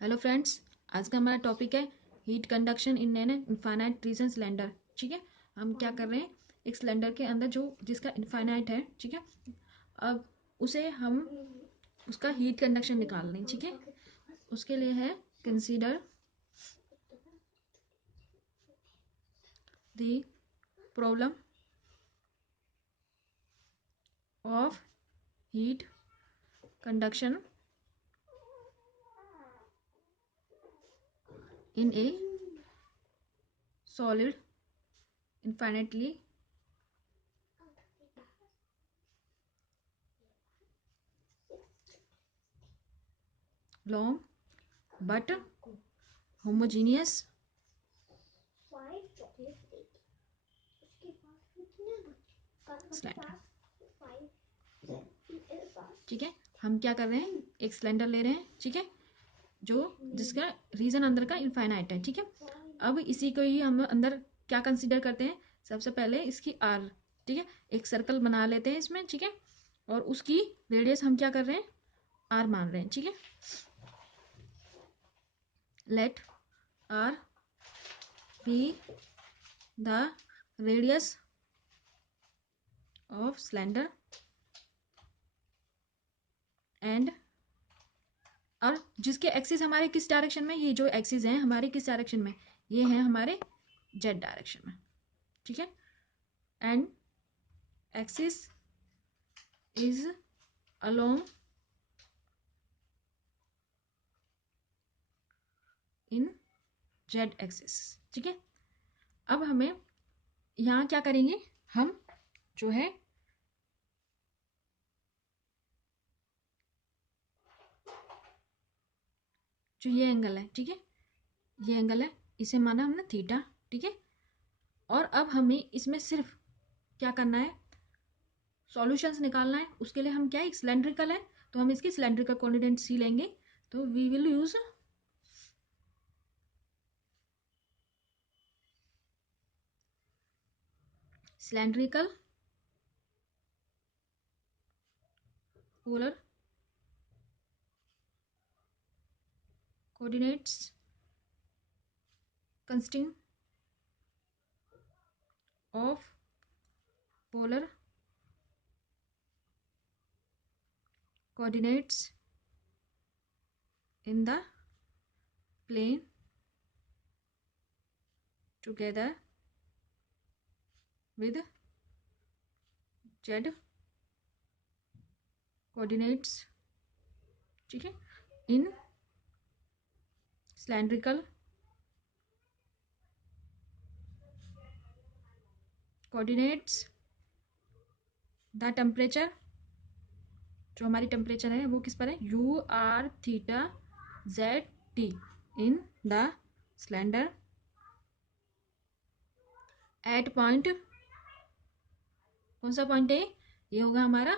Hello friends, आज का हमारा टॉपिक है heat conduction in an infinite region cylinder. ठीक है, हम क्या कर रहे हैं, एक सिलेंडर के अंदर जो जिसका इनफाइनाइट है, ठीक है, अब उसे हम उसका हीट कंडक्शन निकाल रहे हैं। ठीक है, उसके लिए है consider the problem of heat conduction in A solid infinitely long but homogeneous cylinder. ठीक है, हम क्या कर रहे हैं, एक सिलेंडर ले रहे हैं, ठीक है, जो जिसका रीजन अंदर का इनफाइनाइट है। ठीक है, अब इसी को ही हम अंदर क्या कंसीडर करते हैं, सबसे पहले इसकी आर, ठीक है, एक सर्कल बना लेते हैं इसमें। ठीक है, और उसकी रेडियस हम क्या कर रहे हैं, आर मान रहे हैं। ठीक है, let R be the radius of cylinder and, और जिसके एक्सिस हमारे किस डायरेक्शन में, ये जो एक्सिस हैं हमारे किस डायरेक्शन में, ये हैं हमारे जेड डायरेक्शन में। ठीक है, and axis is along in Z axis. ठीक है, अब हमें यहाँ क्या करेंगे, हम जो है जो ये एंगल है, ठीक है, ये एंगल है, इसे माना हमने थीटा। ठीक है, और अब हमें इसमें सिर्फ क्या करना है, सॉल्यूशंस निकालना है। उसके लिए हम क्या, एक सिलेंड्रिकल है तो हम इसकी सिलेंड्रिकल कोऑर्डिनेट सी लेंगे, तो we will use cylindrical polar coordinates consisting of polar coordinates in the plane together with z coordinates। ठीक है, in cylindrical coordinates the temperature, जो हमारी टेम्परेचर है वो किस पर है, u are theta z t in the cylinder at point, कौन सा पॉइंट है, ये होगा हमारा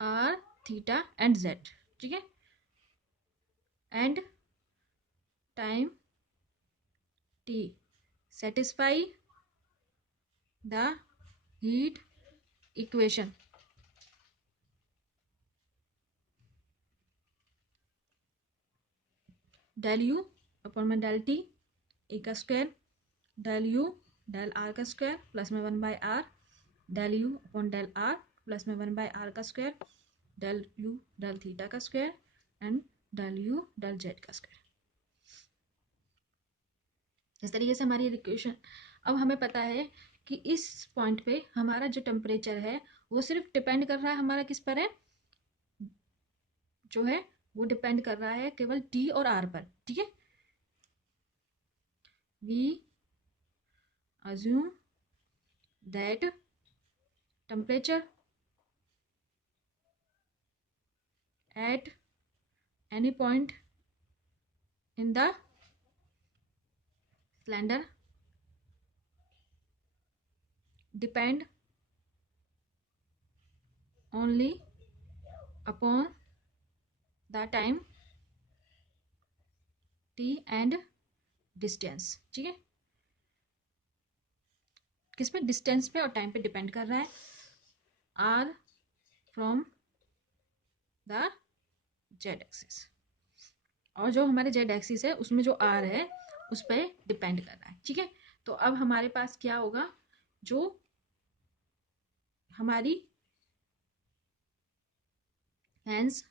आर थीटा एंड जेड। ठीक है, and time T satisfy the heat equation। Del you upon में डेल टी ए का square, del U del R का स्क्वायर प्लस में 1/r, del you upon del R plus में 1/r का square, del U del theta का square and del U del Z का square. इस तरीके से हमारी इक्वेशन। अब हमें पता है कि इस पॉइंट पे हमारा जो टेम्परेचर है वो सिर्फ डिपेंड कर रहा है हमारा किस पर है, जो है वो डिपेंड कर रहा है केवल टी और आर पर। ठीक है, we assume that temperature at any point in the cylinder depend only upon the time t and distance। ठीक है, किस पे, डिस्टेंस पे और टाइम पे डिपेंड कर रहा है। R from the z axis. और जो हमारे जेड एक्सिस है उसमें जो आर है उस पर डिपेंड कर रहा है, ठीक है। तो अब हमारे पास क्या होगा, जो हमारी हैंस,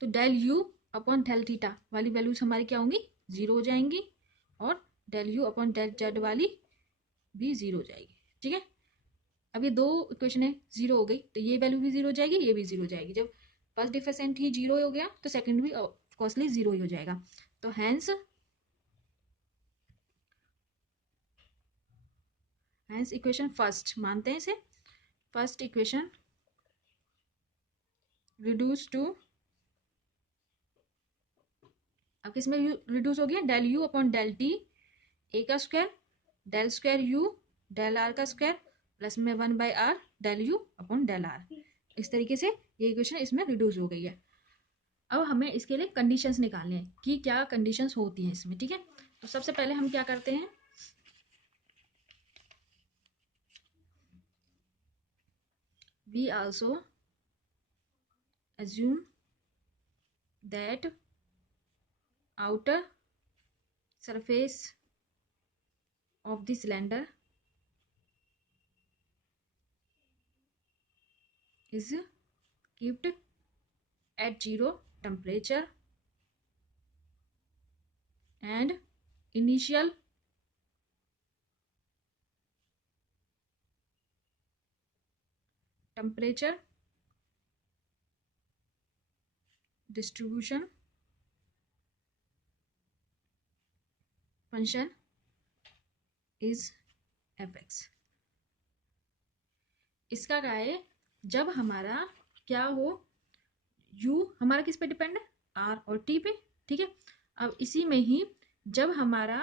तो del you upon del theta वाली वैल्यूज हमारी क्या होंगी, जीरो हो जाएंगी, और del you upon del z वाली भी जीरो हो जाएगी, ठीक है। अब ये दो इक्वेशन है जीरो हो गई, तो ये वैल्यू भी जीरो हो जाएगी, ये भी जीरो हो जाएगी। जब फर्स्ट डिफरेंट ही जीरो हो गया तो सेकंड भी ऑफकोर्सली जीरो ही हो जाएगा। तो हैंस इक्वेशन फर्स्ट मानते हैं इसे, फर्स्ट इक्वेशन रिड्यूस टू, अब किस में रिड्यूस हो गया, del you upon del T A का square del square U del R का स्क्वायर प्लस में 1/r del you upon del R. इस तरीके से ये इक्वेशन इसमें रिड्यूस हो गई है। अब हमें इसके लिए कंडीशंस निकालने हैं कि क्या कंडीशंस होती हैं इसमें, ठीक है। तो सबसे पहले हम क्या करते हैं, we also assume that outer surface of the cylinder is kept at zero temperature and initial temperature distribution function is fx। इसका क्या है, जब हमारा क्या हो, u हमारा किस पे डिपेंड है, r और t पे, ठीक है। अब इसी में ही जब हमारा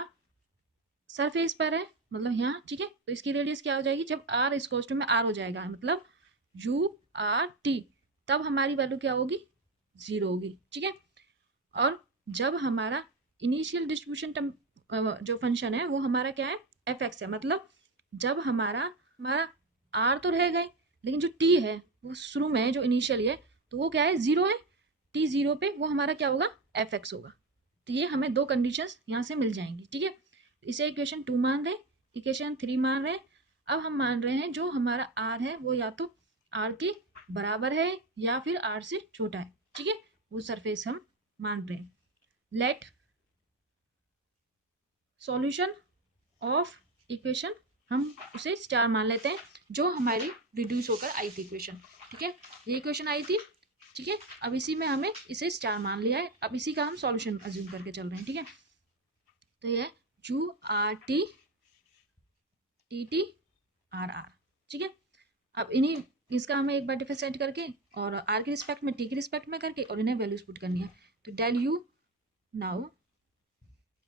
सरफेस पर है, मतलब यहाँ, ठीक है, तो इसकी रेडियस क्या हो जाएगी, जब r इक्वल्स टू में r हो जाएगा, मतलब u r t, तब हमारी वैल्यू क्या होगी, जीरो होगी, ठीक है। और जब हमारा इनिशियल डिस्ट्रीब्यूशन जो फंक्शन है वो हमारा क्या है, एफ एक्स है, मतलब जब हमारा हमारा आर तो रह गए, लेकिन जो टी है वो शुरू में जो इनिशियल है तो वो क्या है, जीरो है, टी जीरो पे वो हमारा क्या होगा, एफ एक्स होगा। तो ये हमें दो कंडीशंस यहाँ से मिल जाएंगी, ठीक है। इसे इक्वेशन 2 मान रहे, इक्वेशन 3 मान रहे। अब हम मान रहे हैं जो हमारा आर है वो या तो आर के बराबर है या फिर आर से छोटा है, ठीक है, वो सरफेस हम मान रहे हैं। लेट सॉल्यूशन ऑफ इक्वेशन, हम उसे स्टार मान लेते हैं, जो हमारी रिड्यूस होकर आई थी इक्वेशन, ठीक है, ये इक्वेशन आई थी, ठीक है। अब इसी में हमें इसे स्टार मान लिया है, अब इसी का हम सॉल्यूशन अज्यूम करके चल रहे हैं, ठीक है। तो ये u are t t t r are, ठीक है। अब इन्हीं इसका हमें एक बार डिफरेंशिएट करके और आर के रिस्पेक्ट में टी के रिस्पेक्ट में करके और इन्हें वैल्यूज पुट करनी है। तो del u now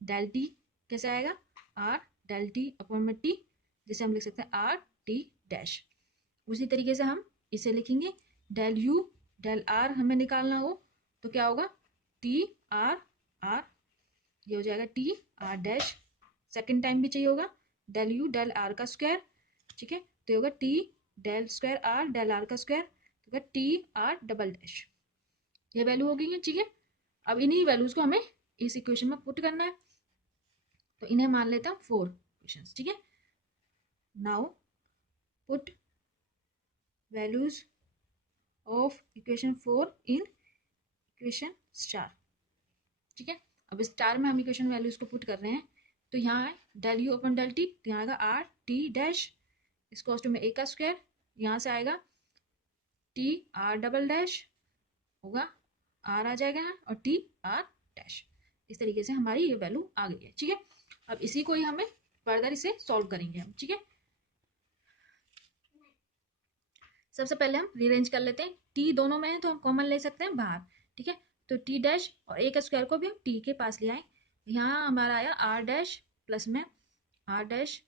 del t कैसे आएगा, आर डेल टी अपॉन में टी, जिसे हम लिख सकते हैं आर टी डैश। उसी तरीके से हम इसे लिखेंगे, डेल यू डेल आर हमें निकालना हो तो क्या होगा, टी आर आर, ये हो जाएगा T R dash, second time भी चाहिए होगा डेल यू डेल आर का स्क्वायर, ठीक है, तो ये होगा T del square R del R का स्क्वायर, तो होगा टी आर डबल डैश। ये वैल्यू हो गई है, ठीक है। अब इन्हीं वैल्यूज को हमें इस इक्वेशन में पुट करना है, तो इन्हें मान लेते हैं 4 इक्वेशंस, ठीक है। Now put values of equation 4 in equation star, ठीक है। अब स्टार में हम इक्वेशन वैल्यूज को पुट कर रहे हैं, तो यहाँ है del U upon del T, यहाँ आएगा आर टी डैश, इसको में ए का स्क्वायर, यहाँ से आएगा टी आर डबल डैश, होगा आर आ जाएगा यहाँ और टी आर डैश। इस तरीके से हमारी ये वैल्यू आ गई है, ठीक है। अब इसी को ही हमें फर्दर इसे सॉल्व करेंगे हम, ठीक है। सबसे पहले हम रीअरेंज कर लेते हैं, टी दोनों में है तो हम कॉमन ले सकते हैं बाहर, ठीक है। तो टी डैश और ए का स्क्वायर को भी हम टी के पास ले आए, यहाँ हमारा आया आर डैश प्लस में आर डैश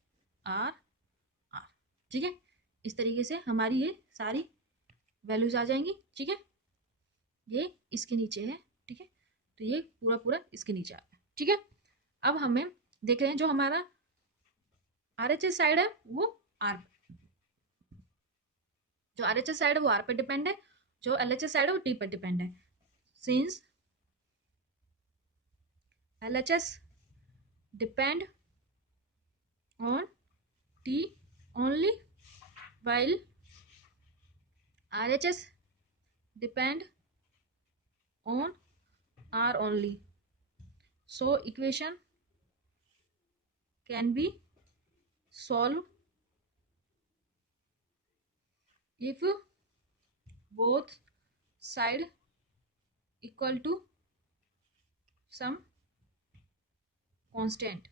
आर आर, ठीक है। इस तरीके से हमारी ये सारी वैल्यूज आ जाएंगी, ठीक है। ये इसके नीचे है, ठीक है, तो ये पूरा पूरा इसके नीचे आ गया, ठीक है। अब हमें देख रहे हैं जो हमारा आर एच एस साइड है वो आर, जो आर एच एस साइड है वो आर पर डिपेंड है, जो एल एच एस साइड है वो टी पर डिपेंड है। Since LHS depend on T only, while RHS depend on R only. So equation can be solved if both side equal to some constant,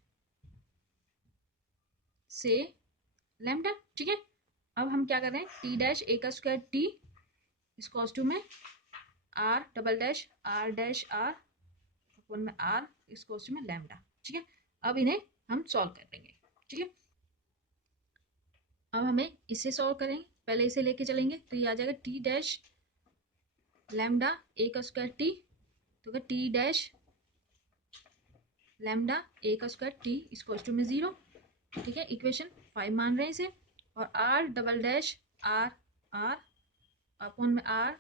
से lambda. ठीक है, अब हम क्या कर रहे हैं, टी डैश ए का स्क्वायर टी इस कॉस्टू में आर डबल डैश आर अपन में आर इस कॉस्टू में लैम्डा। ठीक है, अब इन्हें हम सॉल्व कर लेंगे। ठीक है, अब हमें इसे सॉल्व करेंगे, पहले इसे लेके चलेंगे तो ये आ जाएगा टी डैश लैम्डा ए का स्क्वायर टी, तो टी डैश लैम्डा ए का स्क्वायर टी इस कॉस्टू में 0। ठीक है, इक्वेशन 5 मान रहे हैं इसे, और R double dash R R upon में आर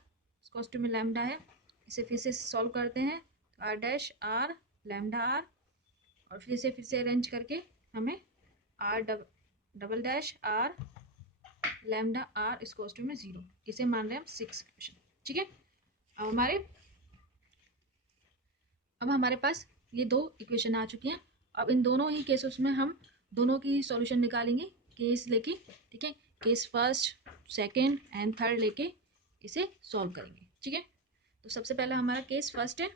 कॉस्टू में लैम्डा है, इसे फिर से सॉल्व करते हैं तो R dash R lambda R, और फिर से अरेंज करके हमें R double dash R lambda R इस कॉस्टू में 0, इसे मान रहे हैं हम 6 इक्वेशन। ठीक है, अब हमारे पास ये 2 इक्वेशन आ चुकी हैं। अब इन दोनों ही केसेस में हम दोनों की सॉल्यूशन निकालेंगे केस लेके। ठीक है, case first second and third लेके इसे सॉल्व करेंगे। ठीक है, तो सबसे पहला हमारा केस फर्स्ट है,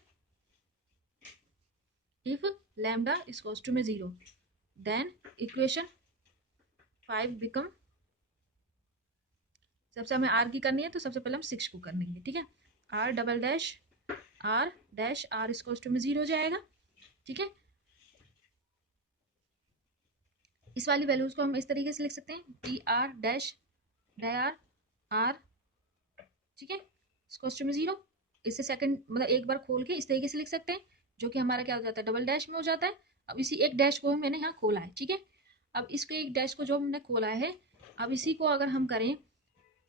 if lambda is equals to में 0 देन इक्वेशन 5 बिकम, सबसे हमें आर की करनी है तो सबसे पहले हम 6 को करनी है। ठीक है, R double dash R is equals to में 0 हो जाएगा। ठीक है, इस वाली वैल्यूज को हम इस तरीके से लिख सकते हैं, T R dash R are. ठीक है, इक्वल्स टू में 0, इसे सेकंड मतलब एक बार खोल के इस तरीके से लिख सकते हैं, जो कि हमारा क्या हो जाता है, डबल डैश में हो जाता है। अब इसी एक डैश को मैंने यहाँ खोला है। ठीक है, अब इसको एक डैश को जो हमने खोला है, अब इसी को अगर हम करें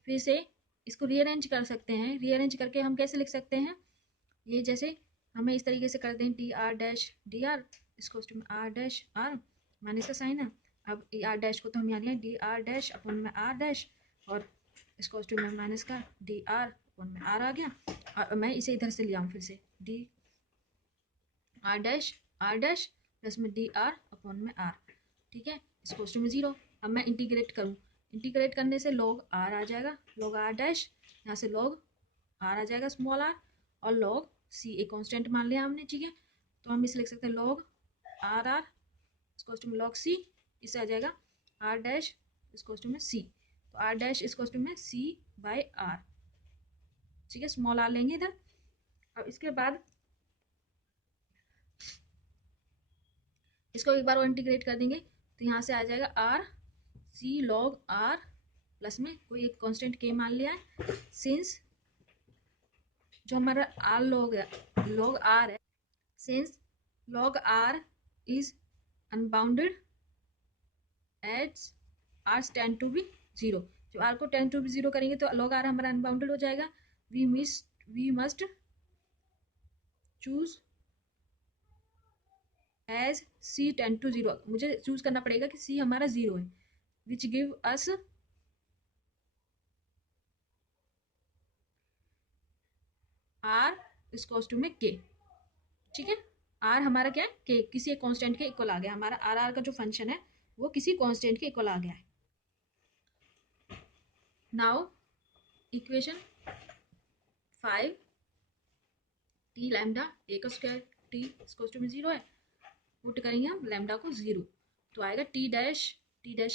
फिर से इसको रीअरेंज कर सकते हैं। रीअरेंज करके हम कैसे लिख सकते हैं, ये जैसे हमें इस तरीके से कर दें, T R dash D R इसको आर डैश आर माइनस का साइन है। अब आर डैश को तो हम यहाँ लिया डी आर डैश अपन में आर डैश, और इसको में माइनस का डी आर अपन में आर आ गया, और मैं इसे इधर से लिया हूँ फिर से डी आर डैश प्लस में डी आर अपन में आर। ठीक है, इसको में 0। अब मैं इंटीग्रेट करूँ, इंटीग्रेट करने से log आर आ जाएगा, log आर डैश, यहाँ से log आर आ जाएगा स्मॉल आर, और log सी एक कांस्टेंट मान लिया हमने। ठीक है, तो हम इसे लिख सकते हैं log आर आर इसको में log सी, इससे आ जाएगा आर डैश इसको में सी, तो आर डैश इसको में सी बाय आर। ठीक है, स्मॉल आर लेंगे इधर। अब इसके बाद इसको एक बार और इंटीग्रेट कर देंगे तो यहाँ से आ जाएगा R C log R plus में कोई एक कांस्टेंट के मान लिया है, सिंस जो हमारा आर लॉग आर है, since log R is unbounded as R tend to B 0, जो आर को टेंड टू बी 0 करेंगे तो लॉग आर हमारा अनबाउंडेड हो जाएगा। We must choose as C tend to 0, मुझे चूज करना पड़ेगा कि सी हमारा 0 है, which give us R is to में के। ठीक है, आर हमारा क्या है, के किसी एक कांस्टेंट के इक्वल आ गया, हमारा आर आर का जो फंक्शन है वो किसी कांस्टेंट के इक्वल आ गया है। नाउ इक्वेशन 5 टी लैम्डा ए का स्क्वायर टी इज टू में 0 है, पुट करेंगे हम लैम्डा को 0 तो आएगा टी डैश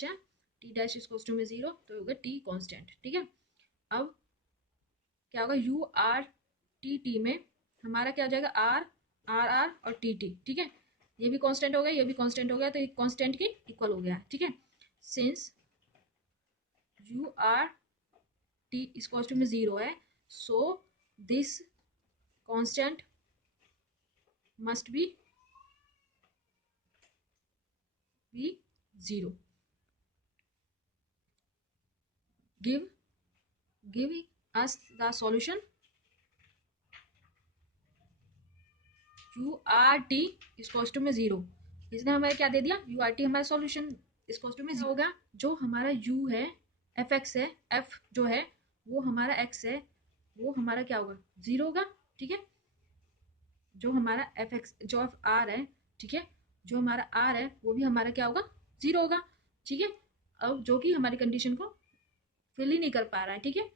है, टी डैश इज टू में 0 तो होगा टी कांस्टेंट। ठीक है, अब क्या होगा, यू आर टी में हमारा क्या हो जाएगा, आर आर आर और टी टी। ठीक है, ये भी कांस्टेंट हो गया, ये भी कांस्टेंट हो गया, तो एक कांस्टेंट के इक्वल हो गया। ठीक है, since U are T equal to में 0 है, so this constant must be 0। Give us the solution, U are T equals to में 0, इसने हमें क्या दे दिया, यू आर टी हमारा सॉल्यूशन इक्वल्स टू में होगा। जो हमारा यू है, एफ एक्स है, एफ जो है वो हमारा एक्स है, वो हमारा क्या होगा, 0 होगा। ठीक है, जो हमारा एफ एक्स, जो एफ आर है, ठीक है, जो हमारा आर है वो भी हमारा क्या होगा, 0 होगा। ठीक है, अब जो कि हमारी कंडीशन को फिल ही नहीं कर पा रहा है। ठीक है,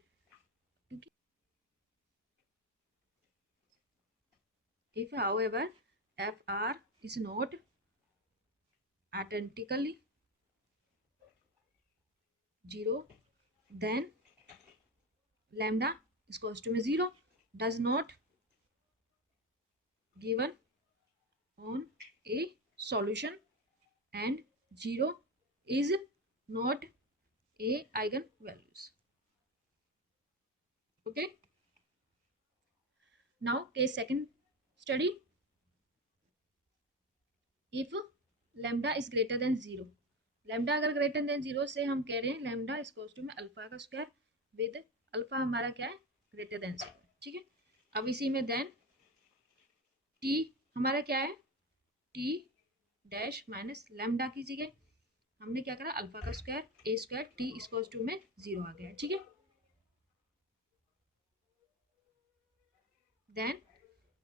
if however fr is not identically 0, then lambda is equals to 0 does not given on a solution and 0 is not a eigenvalues. Okay, now case second study. If lambda is greater than 0, lambda अगर greater than 0 से हम कह रहे हैं lambda equals to में alpha का square with alpha हमारा क्या है, ग्रेटर देन 0। ठीक है, अब इसी में देन टी हमारा क्या है, टी डैश माइनस लैम्डा की जगह हमने क्या करा, अल्फा का square A square T equals to में 0 आ गया। ठीक है, देन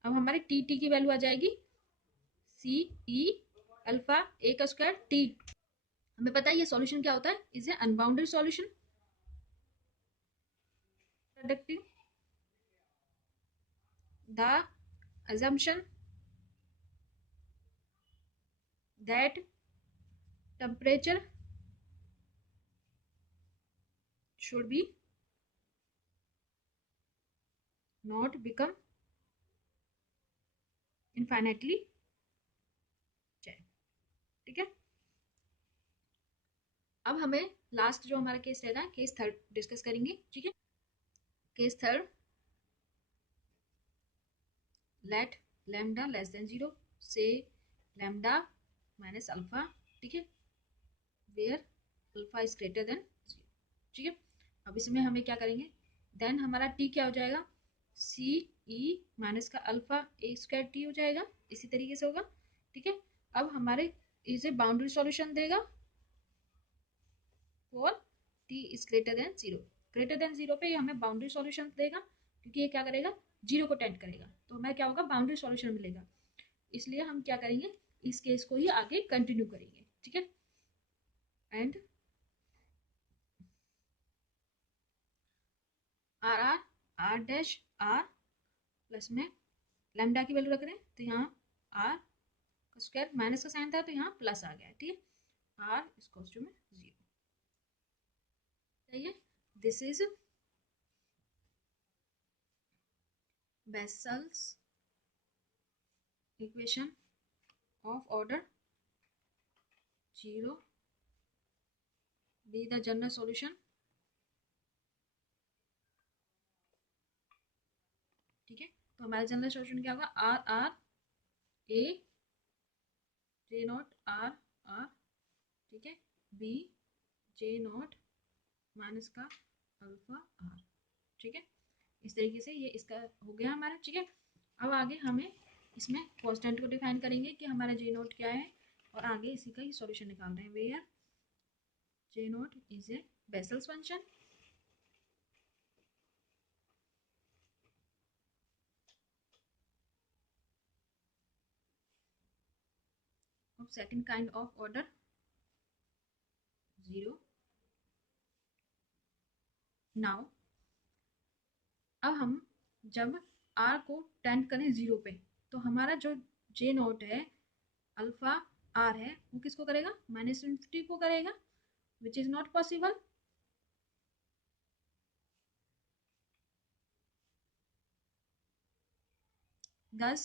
अब हमारे टी टी की वैल्यू आ जाएगी सी ई अल्फा ए का स्क्वायर टी। हमें पता है ये सॉल्यूशन क्या होता है, is a unbounded solution productive the assumption that temperature should be not become infinitely changed। ठीक है, अब हमें लास्ट जो हमारा केस रहना है, केस थर्ड डिस्कस करेंगे। ठीक है, case third, let lambda less than 0 से लैम्डा माइनस अल्फा। ठीक है, where alpha is greater than 0। ठीक है, अब इसमें हमें क्या करेंगे, देन हमारा टी क्या हो जाएगा, सी ई माइनस का अल्फा ए स्क्वायर टी हो जाएगा, इसी तरीके से होगा। ठीक है, अब हमारे इसे बाउंड्री सॉल्यूशन देगा for T is greater than 0। Greater than 0 पे ये हमें बाउंड्री सॉल्यूशन देगा, क्योंकि ये क्या करेगा, 0 को टेंड करेगा, तो हमें क्या होगा, बाउंड्री सॉल्यूशन मिलेगा। इसलिए हम क्या करेंगे, इस केस को ही आगे कंटिन्यू करेंगे। ठीक है, and R R R dash R plus में लैम्डा की वैल्यू रख रहे हैं, तो यहाँ आर का स्क्वायर माइनस का साइन था तो यहाँ प्लस आ गया। ठीक है, आर इक्वल्स टू में 0 चाहिए। This is Bessel's equation of order 0 be the general solution. ठीक है, तो हमारा जनरल सॉल्यूशन क्या होगा, R R A J naught R are, ठीक है, बी जे नॉट माइनस का अल्फा आर। ठीक है, इस तरीके से ये इसका हो गया हमारा। ठीक है, अब आगे हमें इसमें कांस्टेंट को डिफाइन करेंगे कि हमारा जे नोट क्या है, और आगे इसी का ही सॉल्यूशन निकाल रहे हैं। Where J naught is a Bessel's function of second kind of order 0। Now अब हम जब r को टेंड करें 0 पे, तो हमारा जो जे नोट है अल्फा आर है वो किसको करेगा, -∞ को करेगा, which is not possible. thus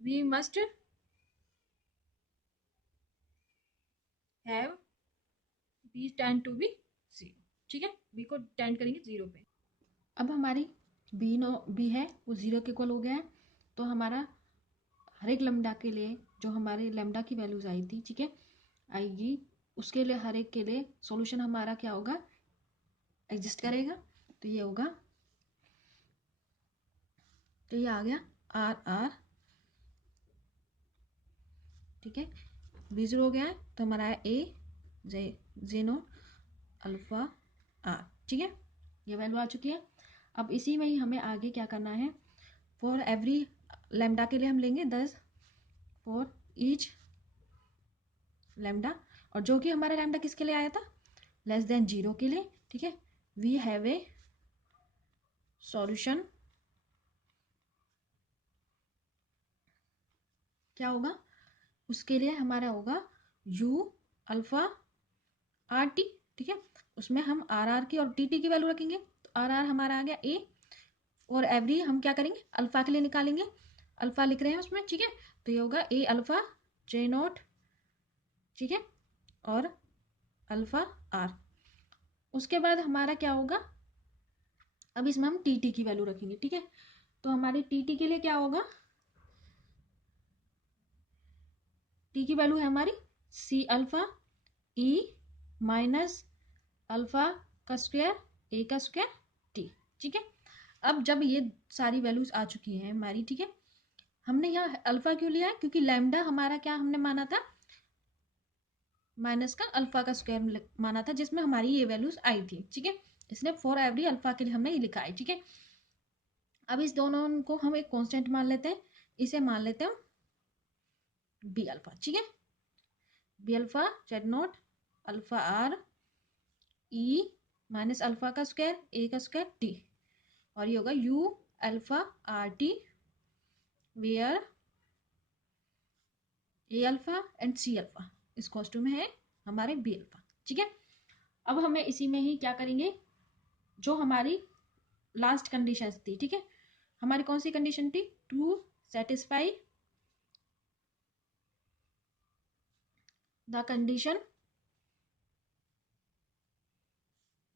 we must have b tend to B 0। ठीक है, b को टेंड करेंगे 0 पे। अब हमारी बी है वो 0 के इक्वल हो गया है, तो हमारा हर एक लैम्डा के लिए जो हमारे लैम्डा की वैल्यूज आई थी, ठीक है, आएगी, उसके लिए हर एक के लिए सॉल्यूशन हमारा क्या होगा, एग्जिस्ट करेगा। तो ये होगा, तो ये आ गया आर आर ठीक है, बी जीरो हो गया है तो हमारा है ए जे नॉट अल्फा आर। ठीक है, ये वैल्यू आ चुकी है। अब इसी में ही हमें आगे क्या करना है, फॉर एवरी लैम्डा के लिए हम लेंगे 10 फॉर ईच लैम्डा, और जो कि हमारा लैम्डा किसके लिए आया था, लेस देन 0 के लिए। ठीक है, वी हैव ए सॉल्यूशन, क्या होगा उसके लिए हमारा होगा u अल्फा आर टी। ठीक है, उसमें हम आर आर की और टी टी की वैल्यू रखेंगे, तो आर आर हमारा आ गया ए, और एवरी हम क्या करेंगे अल्फा के लिए निकालेंगे, अल्फा लिख रहे हैं उसमें। ठीक है, तो ये होगा ए अल्फा जे नॉट, ठीक है, और अल्फा आर। उसके बाद हमारा क्या होगा, अब इसमें हम टी टी की वैल्यू रखेंगे। ठीक है, तो हमारी टी टी के लिए क्या होगा, टी की वैल्यू है हमारी सी अल्फा ई माइनस अल्फा का स्क्वायर ए का स्क्वायर टी। ठीक है, अब जब ये सारी वैल्यूज आ चुकी हैं हमारी, ठीक है, हमने यहाँ अल्फा क्यों लिया है, क्योंकि लैम्डा हमारा क्या हमने माना था, माइनस का अल्फा का स्क्वायर माना था, जिसमें हमारी ये वैल्यूज आई थी। ठीक है, इसलिए फॉर एवरी अल्फा के लिए हमने ये लिखा है। ठीक है, अब इस दोनों को हम एक कांस्टेंट मान लेते हैं, इसे मान लेते हैं बी अल्फा। ठीक है, B alpha Z naught alpha R E minus alpha का स्क्वायर ए का स्क्वायर टी, और ये होगा U alpha R T where A alpha and C alpha इस कॉस्टू में है हमारे बी अल्फा। ठीक है, अब हमें इसी में ही क्या करेंगे, जो हमारी लास्ट कंडीशन थी, ठीक है, हमारी कौन सी कंडीशन थी, to satisfy the condition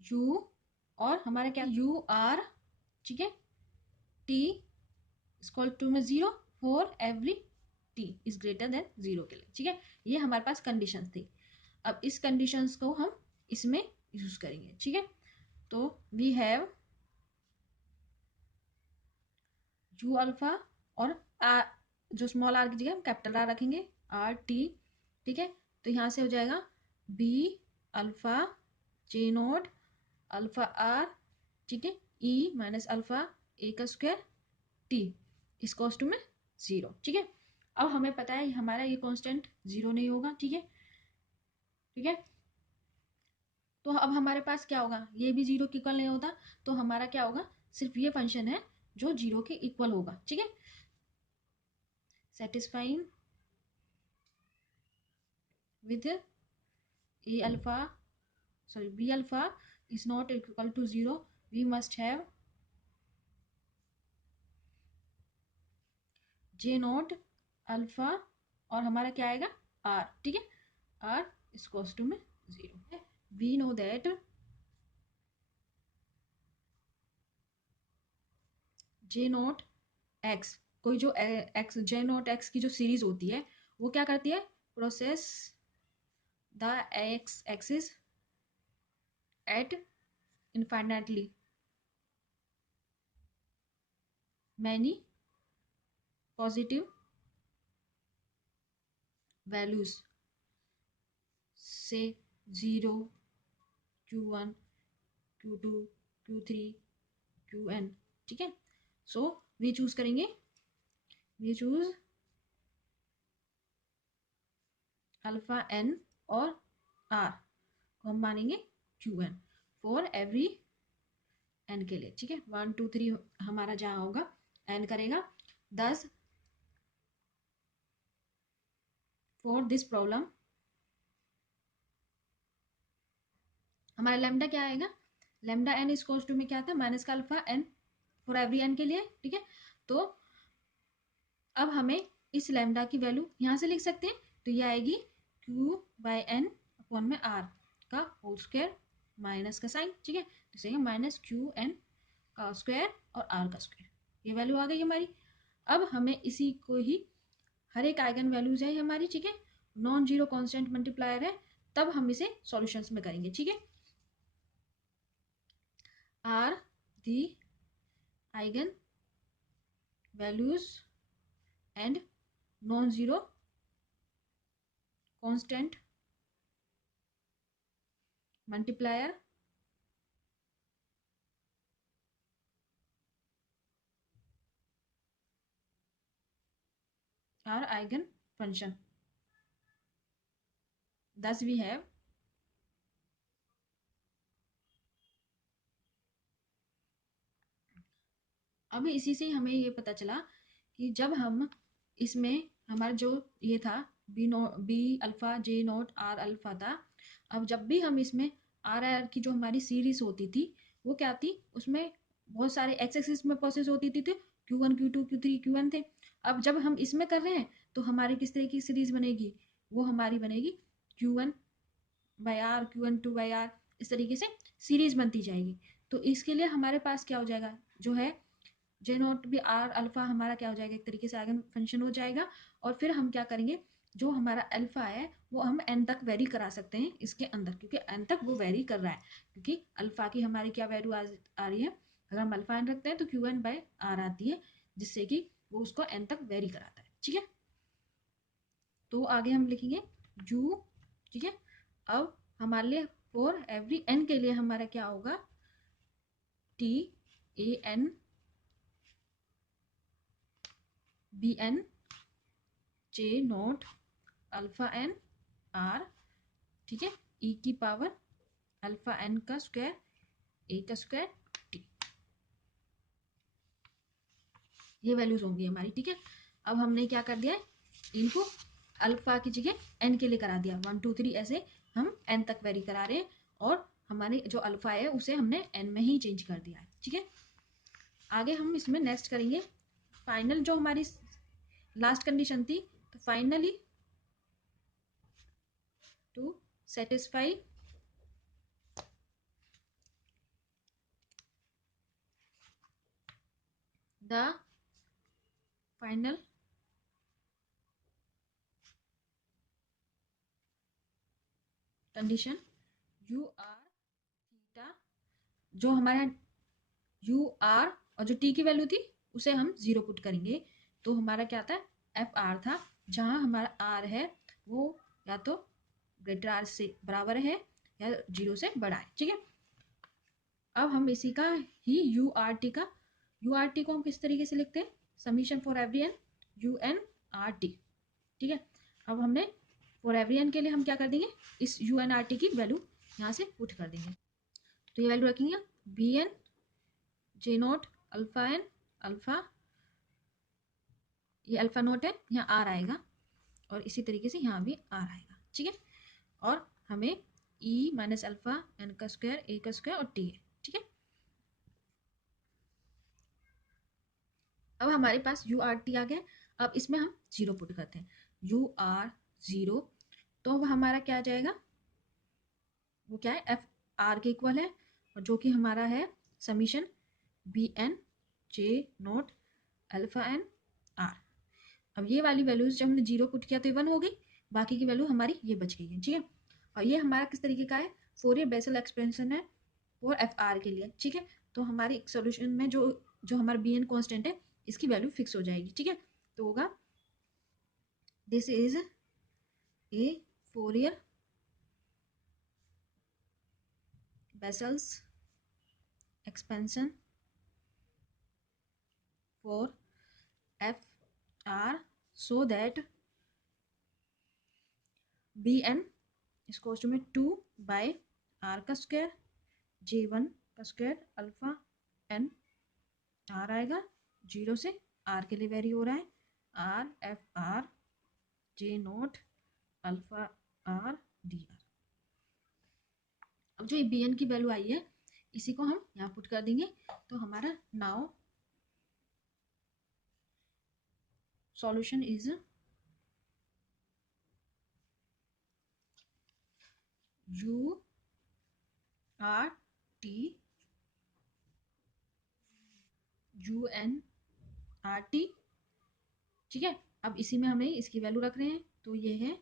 U, और हमारा क्या यू आर, ठीक है, टी इक्वल टू में 0 for every T is greater than 0 के लिए। ठीक है, ये हमारे पास कंडीशंस थी। अब इस कंडीशंस को हम इसमें यूज करेंगे। ठीक है, तो वी हैव यू अल्फा, और आर जो स्मॉल आर की जगह हम कैपिटल आर रखेंगे, आर टी। ठीक है, तो यहाँ से हो जाएगा B alpha J naught alpha R, ठीक है, ई माइनस अल्फा ए का स्क्वायर टी इस कॉस्ट में 0। ठीक है, अब हमें पता है हमारा ये कांस्टेंट 0 नहीं होगा। ठीक है, ठीक है, तो अब हमारे पास क्या होगा, ये भी 0 के इक्वल नहीं होता, तो हमारा क्या होगा, सिर्फ ये फंक्शन है जो 0 के इक्वल होगा। ठीक है, satisfying with a alpha, sorry, b alpha is not equal to 0, we must have j not alpha, और हमारा क्या आएगा r। ठीक है, r is equals to में 0 है। we know that j not x, कोई जो x j नॉट x की जो सीरीज होती है वो क्या करती है, process the x axis at infinitely many positive values से 0 q1 q2 q3 qn। ठीक है, सो वी चूज करेंगे, वी चूज अल्फा एन और आर को हम मानेंगे Q N for every N के लिए। ठीक है, 1 2 3 हमारा जहाँ होगा एन करेगा 10 फॉर दिस प्रॉब्लम। हमारा लेमडा क्या आएगा, लेमडा एन इज टू में क्या था, माइनस का alpha N for every N के लिए। ठीक है, तो अब हमें इस लेमडा की वैल्यू यहाँ से लिख सकते हैं, तो ये आएगी क्यू बाई एन अपॉन में आर का होल स्क्वायर माइनस का साइन। ठीक है, तो माइनस क्यू एन का स्क्वायर और आर का स्क्वायर, ये वैल्यू आ गई हमारी। अब हमें इसी को ही हर एक आइगन वैल्यूज है हमारी, ठीक है, नॉन जीरो कॉन्स्टेंट मल्टीप्लायर है, तब हम इसे सॉल्यूशंस में करेंगे। ठीक है, are the eigen values and non zero constant multiplier और eigen function. thus we have अब इसी से हमें ये पता चला कि जब हम इसमें हमारा जो ये था B alpha J naught R alpha था, अब जब भी हम इसमें आर आर की जो हमारी सीरीज होती थी वो क्या थी, उसमें बहुत सारे एक्स एक्सिस में प्रोसेस होती थी, Q1 Q2 Q3 Q1 थे। अब जब हम इसमें कर रहे हैं तो हमारी किस तरह की सीरीज बनेगी, वो हमारी बनेगी Q1 by are Q1 2 by are, इस तरीके से सीरीज बनती जाएगी। तो इसके लिए हमारे पास क्या हो जाएगा, जो है जे नॉट भी आर अल्फा हमारा क्या हो जाएगा, एक तरीके से आइगन फंक्शन हो जाएगा। और फिर हम क्या करेंगे, जो हमारा अल्फा है वो हम एन तक वेरी करा सकते हैं इसके अंदर, क्योंकि एन तक वो वेरी कर रहा है, क्योंकि अल्फा की हमारी क्या वैल्यू आ रही है, अगर हम अल्फा एन रखते हैं तो Q1 बाई आर आती है, जिससे कि वो उसको एन तक वेरी कराता है। ठीक है, तो आगे हम लिखेंगे यू। ठीक है, अब हमारे लिए फॉर एवरी एन के लिए हमारा क्या होगा, T A N B N J naught alpha N R, ठीक है, ई की पावर अल्फा एन का स्क्वायर ए का स्क्वायर टी, ये वैल्यूज होंगी हमारी। ठीक है, अब हमने क्या कर दिया है, इनको अल्फा की जगह एन के लिए करा दिया, 1 2 3 ऐसे हम एन तक वेरी करा रहे हैं, और हमारे जो अल्फा है उसे हमने एन में ही चेंज कर दिया है। ठीक है, आगे हम इसमें नेक्स्ट करेंगे फाइनल, जो हमारी लास्ट कंडीशन थी, तो finally to satisfy the final condition U are theta, जो हमारा यू आर और जो टी की वैल्यू थी उसे हम 0 पुट करेंगे, तो हमारा क्या था, एफ आर था, जहां हमारा आर है वो या तो ग्रेटर आर से बराबर है या 0 से बड़ा है। ठीक है, अब हम इसी का ही यू आर टी को हम किस तरीके से लिखते हैं, summation for every N U N R T. ठीक है, अब हमने फॉर एवरी एन के लिए हम क्या कर देंगे, इस यू एन आर टी की वैल्यू यहाँ से पुट कर देंगे, तो ये वैल्यू रखेंगे B N J naught alpha N alpha, ये अल्फा नोट है, यहाँ आर आएगा, और इसी तरीके से यहाँ भी आर आएगा। ठीक है, और हमें ई माइनस अल्फा एन का स्क्वायर ए का स्क्वायर और टी है। ठीक है, अब हमारे पास यू आर टी आ गया, अब इसमें हम 0 पुट करते हैं, यू आर 0, तो अब हमारा क्या आ जाएगा, वो क्या है, एफ आर के इक्वल है, और जो कि हमारा है summation B N J naught alpha N R. अब ये वाली वैल्यूज जब हमने 0 पुट किया तो ये 1 हो गई, बाकी की वैल्यू हमारी ये बच गई है। ठीक है, और ये हमारा किस तरीके का है, फोरियर बेसल एक्सपेंशन है और एफ आर के लिए। ठीक है, तो हमारी सोल्यूशन में जो जो हमारा बी एन कॉन्स्टेंट है इसकी वैल्यू फिक्स हो जाएगी। ठीक है, तो होगा this is a Fourier Bessel's expansion for F R, so that B N is to में 2 बाय आर का स्क्वायर जे वन का स्क्वायर अल्फा एन आर आएगा, 0 से आर के लिए वेरी हो रहा है, R F R J naught alpha R D R. अब जो ये बी एन की वैल्यू आई है इसी को हम यहाँ पुट कर देंगे, तो हमारा now solution is U are T U N R T. ठीक है, अब इसी में हमें इसकी वैल्यू रख रहे हैं, तो ये है,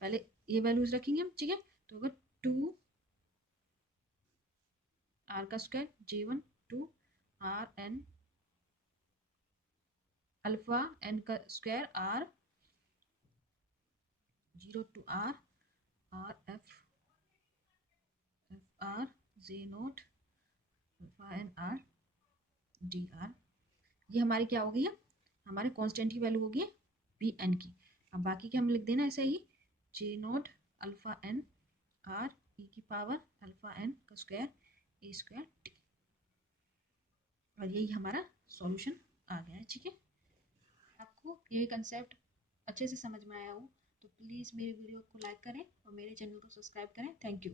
पहले ये वैल्यूज रखेंगे हम। ठीक है, तो अगर 2 आर का square J one 2 R N alpha N का square R 0 to R F R J naught alpha N R D R। ये हमारी क्या हो गई है, हमारे कांस्टेंट की वैल्यू होगी पी एन की। अब बाकी के हम लिख देना ऐसे ही, J naught alpha N R E की पावर अल्फा एन का स्क्वायर ए स्क्वायर टी। और यही हमारा सॉल्यूशन आ गया है। ठीक है, आपको ये कंसेप्ट अच्छे से समझ में आया हो तो प्लीज़ मेरे वीडियो को लाइक करें और मेरे चैनल को सब्सक्राइब करें। Thank you.